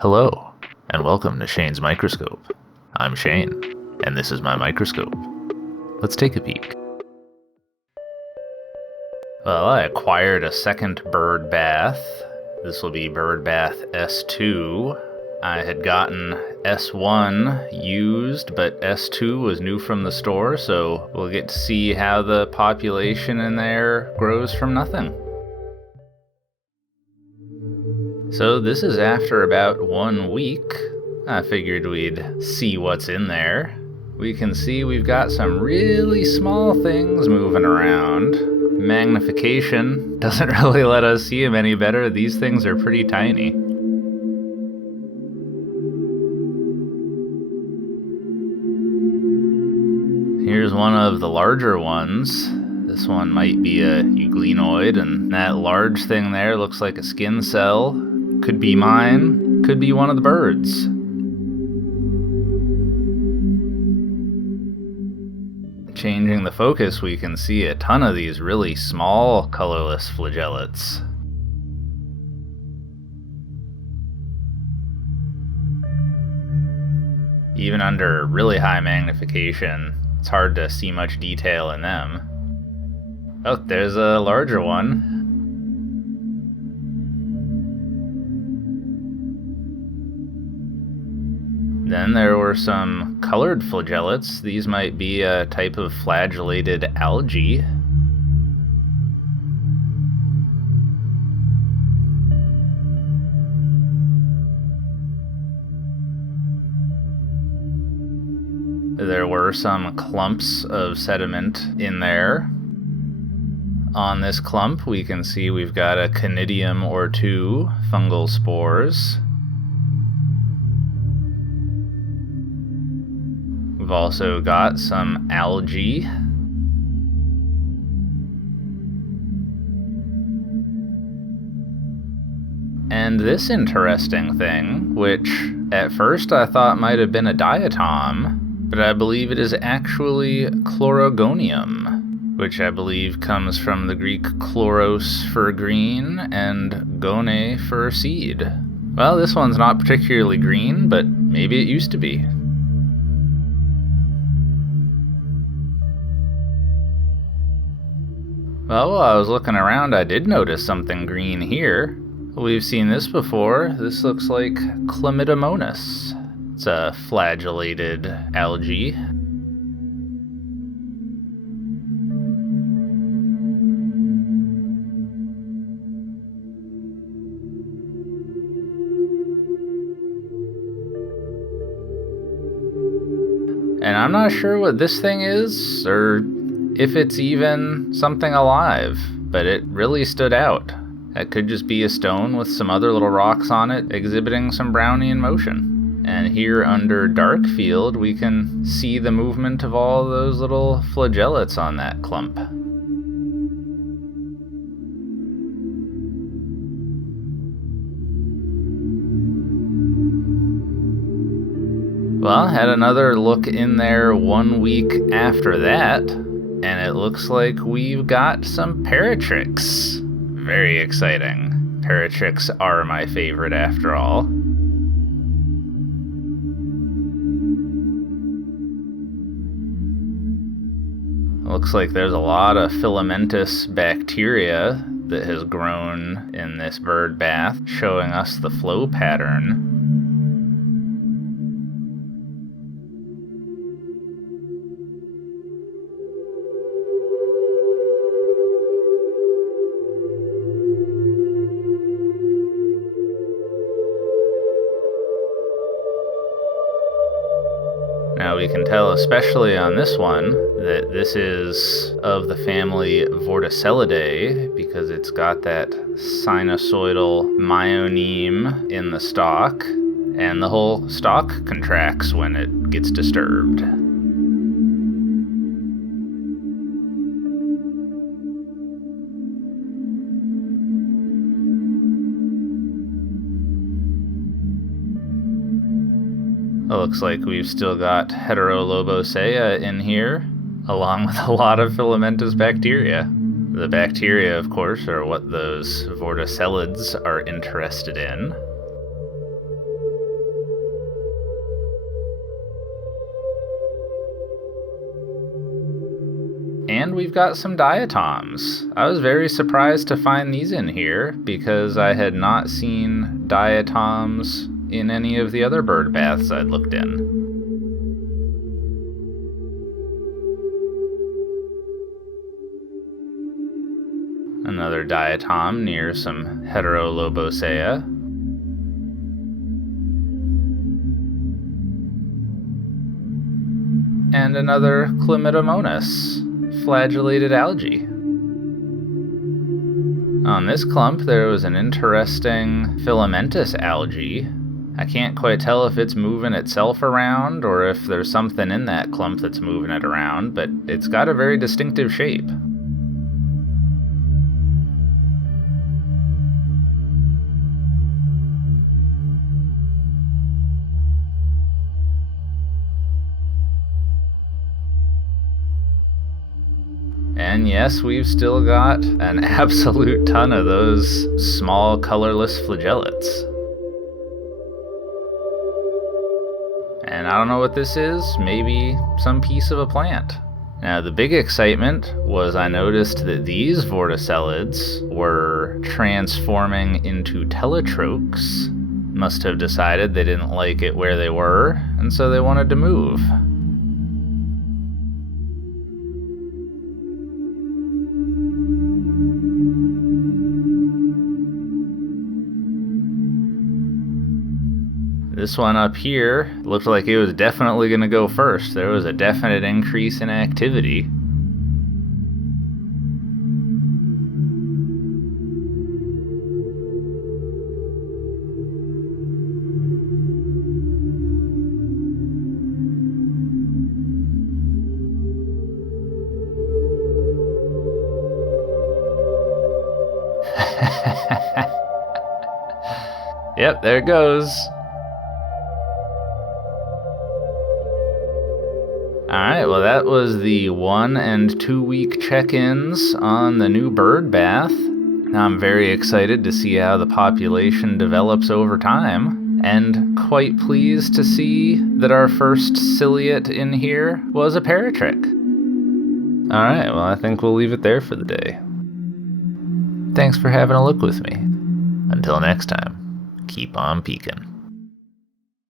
Hello, and welcome to Shane's Microscope. I'm Shane, and this is my microscope. Let's take a peek. Well, I acquired a second bird bath. This will be bird bath S2. I had gotten S1 used, but S2 was new from the store, so we'll get to see how the population in there grows from nothing. So this is after about 1 week. I figured we'd see what's in there. We can see we've got some really small things moving around. Magnification doesn't really let us see them any better. These things are pretty tiny. Here's one of the larger ones. This one might be a euglenoid, and that large thing there looks like a skin cell. Could be mine, could be one of the birds. Changing the focus, we can see a ton of these really small colorless flagellates. Even under really high magnification, it's hard to see much detail in them. Oh, there's a larger one. Then there were some colored flagellates. These might be a type of flagellated algae. There were some clumps of sediment in there. On this clump, we can see we've got a conidium or two fungal spores. We've also got some algae. And this interesting thing, which at first I thought might have been a diatom, but I believe it is actually chlorogonium, which I believe comes from the Greek chloros for green and gone for seed. Well, this one's not particularly green, but maybe it used to be. Well, while I was looking around, I did notice something green here. We've seen this before. This looks like Chlamydomonas. It's a flagellated algae. And I'm not sure what this thing is, or if it's even something alive, but it really stood out. That could just be a stone with some other little rocks on it exhibiting some Brownian motion. And here under dark field, we can see the movement of all those little flagellates on that clump. Well, had another look in there 1 week after that, and it looks like we've got some paratrix. Very exciting. Paratrix are my favorite after all. Looks like there's a lot of filamentous bacteria that has grown in this bird bath, showing us the flow pattern. Now we can tell, especially on this one, that this is of the family Vorticelidae because it's got that sinusoidal myoneme in the stalk, and the whole stalk contracts when it gets disturbed. It looks like we've still got Heterolobosea in here, along with a lot of filamentous bacteria. The bacteria, of course, are what those vorticelids are interested in. got some diatoms. I was very surprised to find these in here because I had not seen diatoms in any of the other bird baths I'd looked in. Another diatom near some Heterolobosea. And another Chlamydomonas, flagellated algae. On this clump there was an interesting filamentous algae. I can't quite tell if it's moving itself around or if there's something in that clump that's moving it around, but it's got a very distinctive shape. And yes, we've still got an absolute ton of those small colorless flagellates. And I don't know what this is, maybe some piece of a plant. Now the big excitement was I noticed that these vorticelids were transforming into teletrochs. Must have decided they didn't like it where they were, and so they wanted to move. This one up here looked like it was definitely going to go first. There was a definite increase in activity. Yep, there it goes. Alright, well that was the 1 and 2 week check-ins on the new bird bath. Now I'm very excited to see how the population develops over time, and quite pleased to see that our first ciliate in here was a paratrich. Alright, well I think we'll leave it there for the day. Thanks for having a look with me. Until next time, keep on peeking.